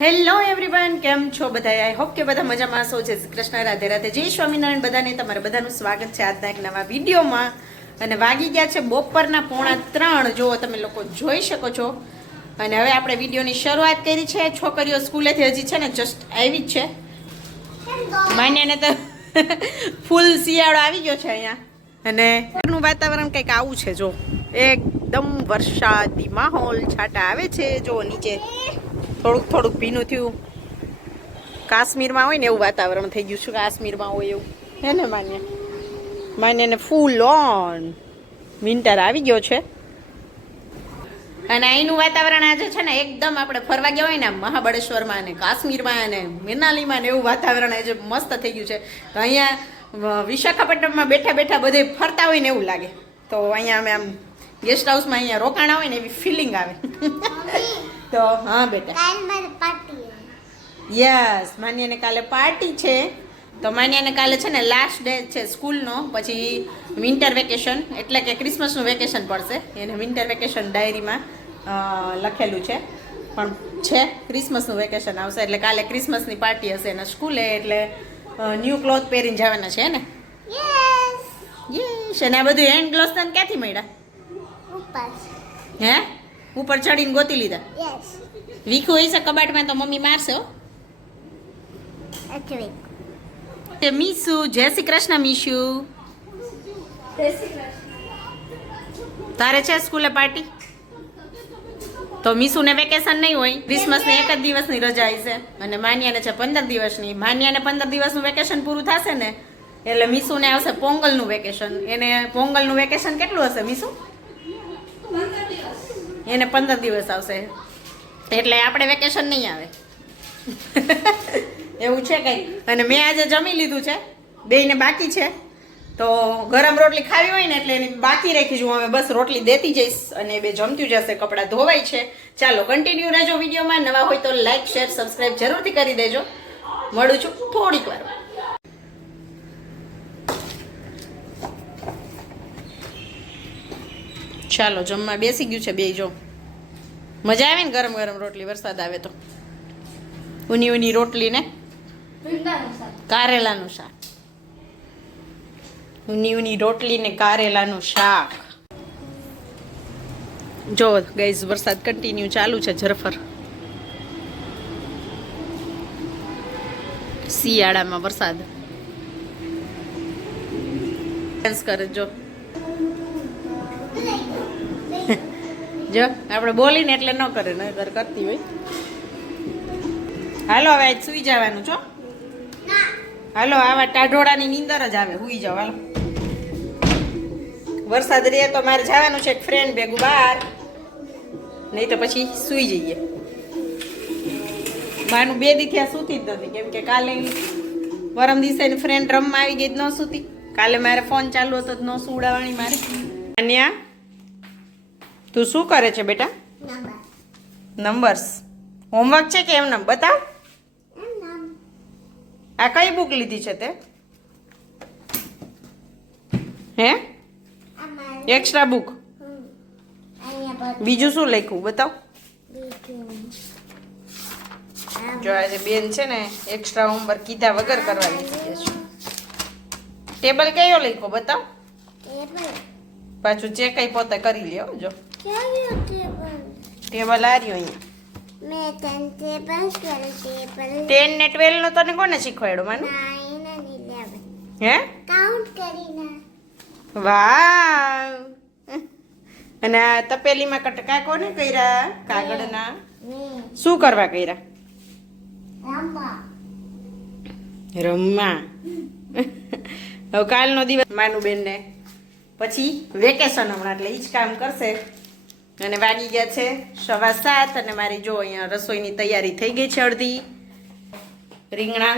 Hello everyone, કેમ છો બધા? આઈ હોપ કે બધા મજામાં હશો. જય શ્રી કૃષ્ણ, રાધે રાધે, જય સ્વામિનારાયણ. બધાને તમારે બધાનું સ્વાગત છે આજના એક નવા વિડીયોમાં. અને વાગી ગયા છે બપોરના 2:45. જો તમે લોકો જોઈ શકો છો. અને હવે આપણે વિડીયોની શરૂઆત કરી છે. છોકરીઓ સ્કૂલેથી હજી છે ને જસ્ટ આવી જ છે. માન્યાને તો ફૂલ શિયાળો આવી ગયો છે અહીંયા. અને એનું વાતાવરણ કંઈક આવું છે. જો એકદમ વરસાદી માહોલ, છાંટા આવે છે. જો નીચે થોડુંક ભીનું થયું. કાશ્મીરમાં હોય ને એવું વાતાવરણ થઈ ગયું છે. કાશ્મીરમાં હોય એવું હે ને માન્યાને ફૂલ ઓન વિન્ટર આવી ગયો છે. અને અહીંનું વાતાવરણ આજે છે ને એકદમ આપણે ફરવા ગયા હોય ને મહાબળેશ્વરમાં ને કાશ્મીરમાં ને મનાલીમાં ને એવું વાતાવરણ આજે મસ્ત થઈ ગયું છે. તો અહીંયા વિશાખાપટ્ટનમમાં બેઠા બેઠા બધે ફરતા હોય ને એવું લાગે. તો અહીંયા અમે આમ ગેસ્ટ હાઉસમાં અહીંયા રોકાણા હોય ને એવી ફિલિંગ આવે. તો હા બેટા, યસ, માન્યાને કાલે પાર્ટી છે. તો માન્યાને કાલે છે ને લાસ્ટ ડે છે સ્કૂલનો. પછી વિન્ટર વેકેશન એટલે કે ક્રિસમસનું વેકેશન પડશે. એને વિન્ટર વેકેશન ડાયરીમાં લખેલું છે, પણ છે ક્રિસમસનું વેકેશન આવશે એટલે કાલે ક્રિસમસની પાર્ટી હશે એના સ્કૂલે. એટલે ન્યૂ ક્લોથ પહેરીને જવાના છે ને. યસ. અને આ બધું હેન્ડ ગ્લોવ્સ તને ક્યાંથી મળ્યા? હે, ઉપર ચડીને ગોતી લીધા? વીખું હોય છે કબાટમાં તો મમ્મી મારશે. મીસુ, જય શ્રી કૃષ્ણ. મીશુ, તારે છે સ્કૂલે પાર્ટી? તો મીસુને વેકેશન નહીં હોય, ક્રિસમસની 1 જ દિવસની રજા આવી છે. અને માન્યાને છે 15 દિવસની. માન્યાને 15 દિવસનું વેકેશન પૂરું થશે ને એટલે મીસુને આવશે પોંગલનું વેકેશન. એને પોંગલનું વેકેશન કેટલું હશે મીસુ? એને 15 દિવસ આવશે. એટલે આપણે વેકેશન નહીં આવે. એવું છે કંઈ. અને મેં આજે જમી લીધું છે, બેયને બાકી છે. તો ગરમ રોટલી ખાવી હોય ને એટલે એની બાકી રાખી છું. હવે બસ રોટલી દેતી જઈશ અને બે જમતું જશે. કપડાં ધોવાય છે. ચાલો કન્ટિન્યુ રહેજો વિડીયોમાં. નવા હોય તો લાઈક, શેર, સબસ્ક્રાઈબ જરૂરથી કરી દેજો. મળું છું થોડીક વાર. ચાલો જમવા બેસી ગયું છે બે. જો મજા આવે ને ગરમ ગરમ રોટલી, વરસાદ આવે તો. ઊની રોટલી ને કારેલાનું શાક. ઊની રોટલી ને કારેલાનું શાક. જો ગાઈઝ વરસાદ કન્ટિન્યુ ચાલુ છે. ઝરફર શિયાળામાં વરસાદ ડાન્સ કરે. જો જો આપણે બોલીને એટલે ન કરે, નહીતર કરતી હોય. હાલો હવે આજ સુઈ જવાનું છો. હાલો, આવા ટાઢોળાની નીંદર જ આવે. સુઈ જાવ હાલો. વરસાદ રહે તો મારે જવાનું છે એક ફ્રેન્ડ ભેગું બહાર, નહીં તો પછી સુઈ જઈએ. માનું 2 દી થયા સૂતી જ નથી, કેમ કે કાલે પરમ દિવસે એની ફ્રેન્ડ રમવા આવી ગઈ જ ન સૂતી. કાલે મારે ફોન ચાલુ હતો જ ન સુવડાવવાની મારે. અન્યા, તું શું કરે છે બેટા? નંબર્સ હોમવર્ક છે કે એમને બતાવ. આ કઈ બુક લીધી છે તે? હે, એક્સ્ટ્રા બુક? બીજું શું લખ્યું બતાવ. જો આજે બેન છે ને એક્સ્ટ્રા હોમવર્ક કીધા વગર કરવા લીધી છે. ટેબલ કયો લખ્યો બતાવ. પાછું જે કઈ પોતે કરી લ્યો. જો ટેબલ આ રહ્યું અહીંયા. 10 ને 12 નું તને કોને શીખવાડ્યું? મને હે કાઉન્ટ કરીને. વાવ. અને આ તપેલીમાં કટકા કોને કર્યા? કાગળના. શું કરવા કર્યા? રમવા. હવે કાલનો દિવસ માનું બેન ને પછી વેકેશન હમણાં, એટલે ઈ જ કામ કરશે. અને વાગી ગયા છે 7:15. અને મારી જો અહીંયા રસોઈની તૈયારી થઈ ગઈ છે. અડધી રીંગણા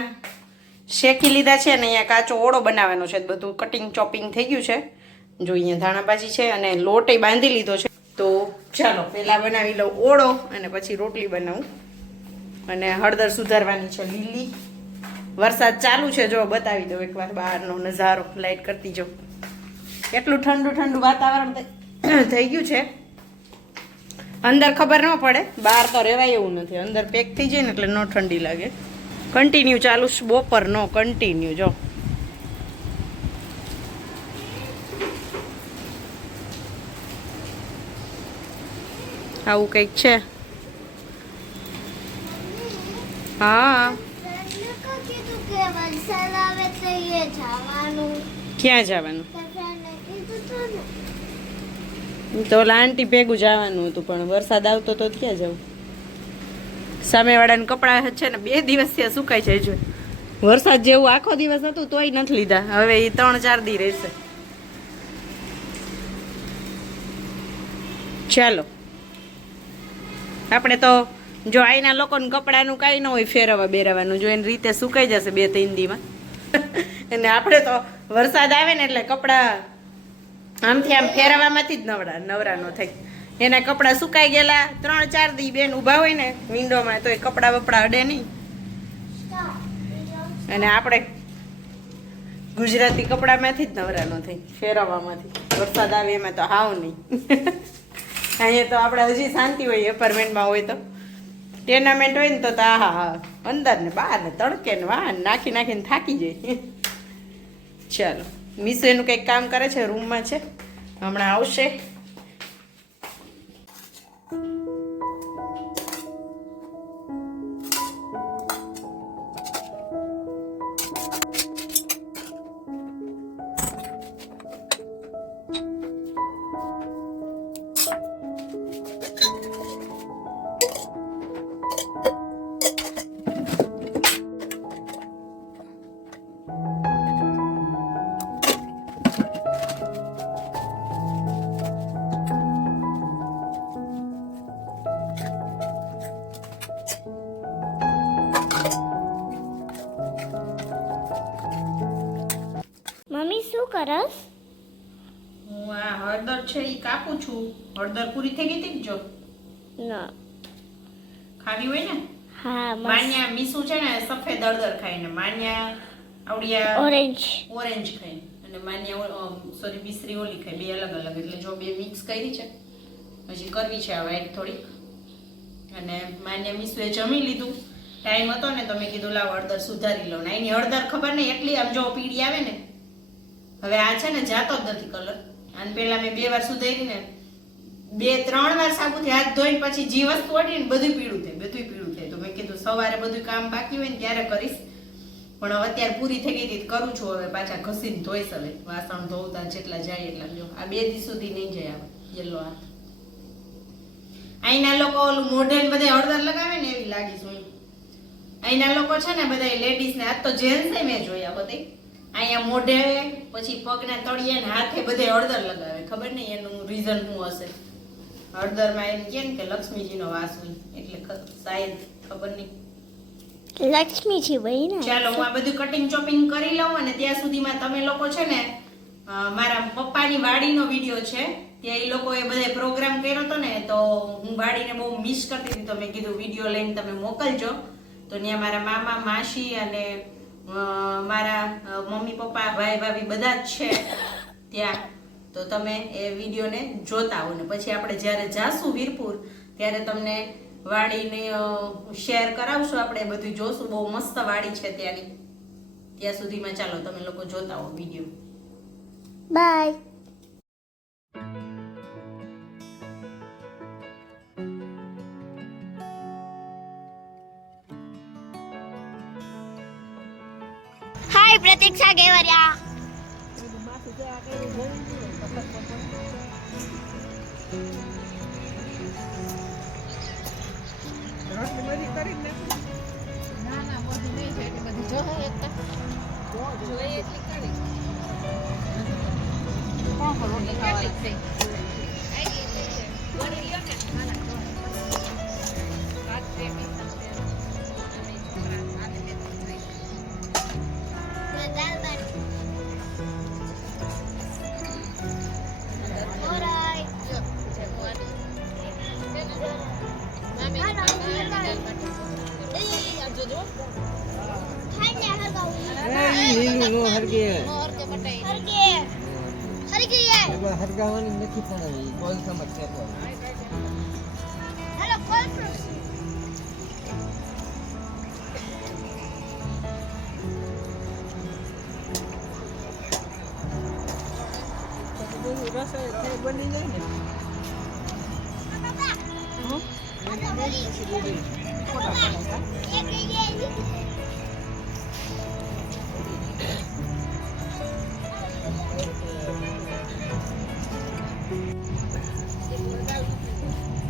શેકી લીધા છે અને અહીંયા કાચો ઓળો બનાવવાનો છે. બધું કટિંગ ચોપિંગ થઈ ગયું છે. જો અહીંયા ધાણાભાજી છે અને લોટ બાંધી લીધો છે. તો ચાલો પહેલાં બનાવી લઉં ઓળો અને પછી રોટલી બનાવું. અને હળદર સુધારવાની છે લીલી. વરસાદ ચાલુ છે. જો બતાવી દઉં એકવાર બહારનો નજારો. લાઈટ કરતી જો કેટલું ઠંડુ ઠંડુ વાતાવરણ થઈ ગયું છે. અંદર ખબર ન પડે, બહાર તો રહેવાય એવું નથી. અંદર પેક થઈ જાય ને એટલે ન ઠંડી લાગે. કન્ટિન્યુ ચાલુ બપોર નો કન્ટિન્યુ જો. આવું કંઈક છે. હા ક્યાં જવાનું? તો આંટી ભેગું જવાનું હતું પણ વરસાદ આવતો તો ક્યાં જવું? સામેવાળાને કપડાં છે ને 2 દિવસ થયા સુકાઈ જાય છે. વરસાદ જેવું આખો દિવસ હતું તોય નથી લીધા. હવે એ 3-4 દી રહેશે. ચાલો આપણે તો જો અહીંના લોકોને કપડાનું કાંઈ ન હોય ફેરવવા બેરવવાનું, જો એની રીતે સુકાઈ જશે 2-3 દીમાં. અને આપણે તો વરસાદ આવે ને એટલે કપડાં આમથી આમ ફેરવવામાંથી જ નવરા ન થાય. એના કપડાં સુકાઈ ગયેલા 3-4 દી બેન ઊભા હોય ને વિન્ડોમાં તો એ કપડાં બપડા અડે નહીં. અને આપણે ગુજરાતી કપડામાંથી જ નવરા ન થાય ફેરવવામાંથી. વરસાદ આવે એમાં તો હાવ નહીં. અહીંયા તો આપણે હજી શાંતિ હોય, એપાર્ટમેન્ટમાં હોય તો ટેનામેન્ટ હોય ને તો હા અંદર ને બહાર ને તડકે ને વાહન નાખીને થાકી જાય. ચાલો મીસુ એનું કંઈક કામ કરે છે, રૂમમાં છે, હમણાં આવશે. મમ્મી શું કરસ? હું આ હળદર છે એ કાપું છું. હળદર પૂરી થઈ ગઈ હતી જો ના ખાવી હોય ને. હા માન્યા મીસુ છે ને સફેદ હળદર ખાય ને માન્યા આવડિયા ઓરેન્જ ખાય અને માન્યા સોરી મિશ્રી ઓલી ખાય. 2 અલગ અલગ એટલે જો 2 મિક્સ કરી છે. હજી કરવી છે આ વાઈટ થોડીક. અને માન્યા મીસુએ જમી લીધું. ટાઈમ હતો ને તો મેં કીધું લાવ હળદર સુધારી લઉં. ને એની હળદર ખબર નહીં એટલી આમ જો પીળી આવે ને. હવે આ છે ને જાતો જ નથી કલર. અને પેલા મેં 2 વાર સુધારી ને 2-3 વાર સાબુથી હાથ ધોઈને પછી જે વસ્તુ અડી ને બધું પીળું થાય. તો મેં કીધું સવારે બધું કામ બાકી હોય ને ત્યારે કરીશ. પણ હવે અત્યારે પૂરી થઈ ગઈ હતી કરું છું. હવે પાછા ઘસીને ધોઈશ. હવે વાસણ ધોવતા જેટલા જાય એટલા. જો આ 2 દી સુધી નહીં જાય આવે યલો હાથ. અહીંના લોકો ઓલું મોઢે બધે હળદર લગાવે ને એવી લાગીશ હું. અહીંના લોકો છે ને બધા લેડીઝ ને આજ તો જેન્ટ્સ મેં જોયા બધે અહીંયા મોઢે પછી પગના તળિયે ને હાથે બધે હળદર લગાવે. ખબર નહીં એનું રીઝન શું હશે. હળદરમાં એમ કે ને કે લક્ષ્મીજીનો વાસ હોય એટલે શાયદ ખબર નહીં. લક્ષ્મીજી ભાઈ ને. ચાલો હું આ બધું કટિંગ ચોપિંગ કરી લઉં અને ત્યાં સુધીમાં તમે લોકો છે ને મારા પપ્પાની વાડીનો વિડીયો છે ત્યાં એ લોકોએ બધે પ્રોગ્રામ કર્યો હતો ને તો હું વાડીને બહુ મિસ કરતી હતી. તો મેં કીધું વિડીયો લઈને તમે મોકલજો. તો ત્યાં મારા મામા માસી અને મારા મમ્મી પપ્પા ભાઈ ભાભી બધા જ છે ત્યાં. તો તમે એ વિડીયોને જોતા આવો ને પછી આપણે જ્યારે જાશું વીરપુર ત્યારે તમને વાડીને શેર કરાવશું. આપણે બધું જોશું. બહુ મસ્ત વાડી છે ત્યાંની. ત્યાં સુધીમાં ચાલો તમે લોકો જોતા આવો વિડીયો. બાય. હાય પ્રતીક્ષા ગેવરિયા. હરગાવાની નથી પણ કોઈ સમસ્યા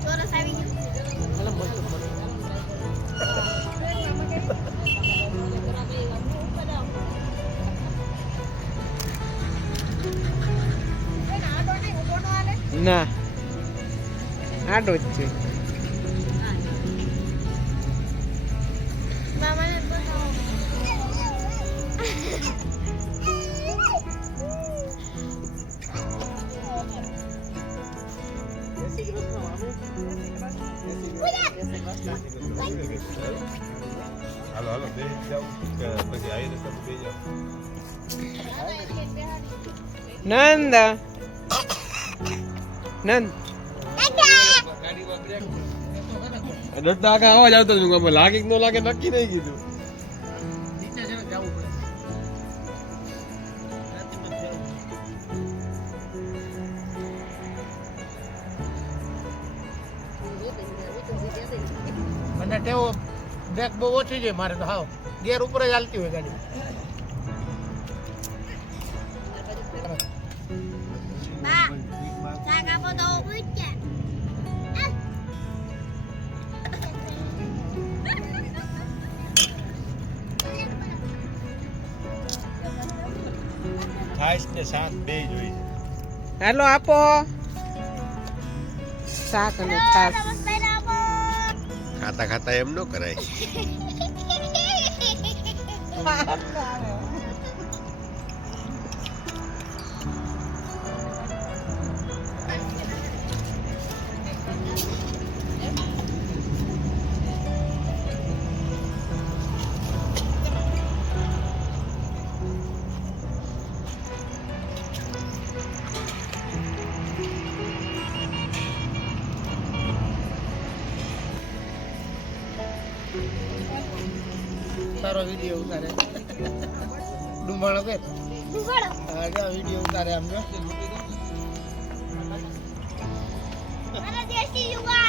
ચોરસ આવી ગયું. ના આડો જ છે. મામાને બતાવો. હાલો હાલો બે જાવ કે પછી આવીને તમે બે જાવ. નંદ નંદ રડતા આગળ અવાજ આવતો જ નહીં. લાગે કે ન લાગે નક્કી નહીં કીધું. મને ટેવો બ્રેક બહુ ઓછી છે મારે તો હાવ ગેર ઉપર જ હાલતી હોય ગાડી. બા શાક આપો તો પૂછે. છાશ ને શાક બે જોઈ છે. હાલો આપો શાક અને છાશ. ખાતા ખાતા એમ ન કરાય. તારો વિડીયો ઉતારે ડુંબાળો કે ઉગાડો. વિડીયો ઉતારે આમ જો. મારા દેશી યુવા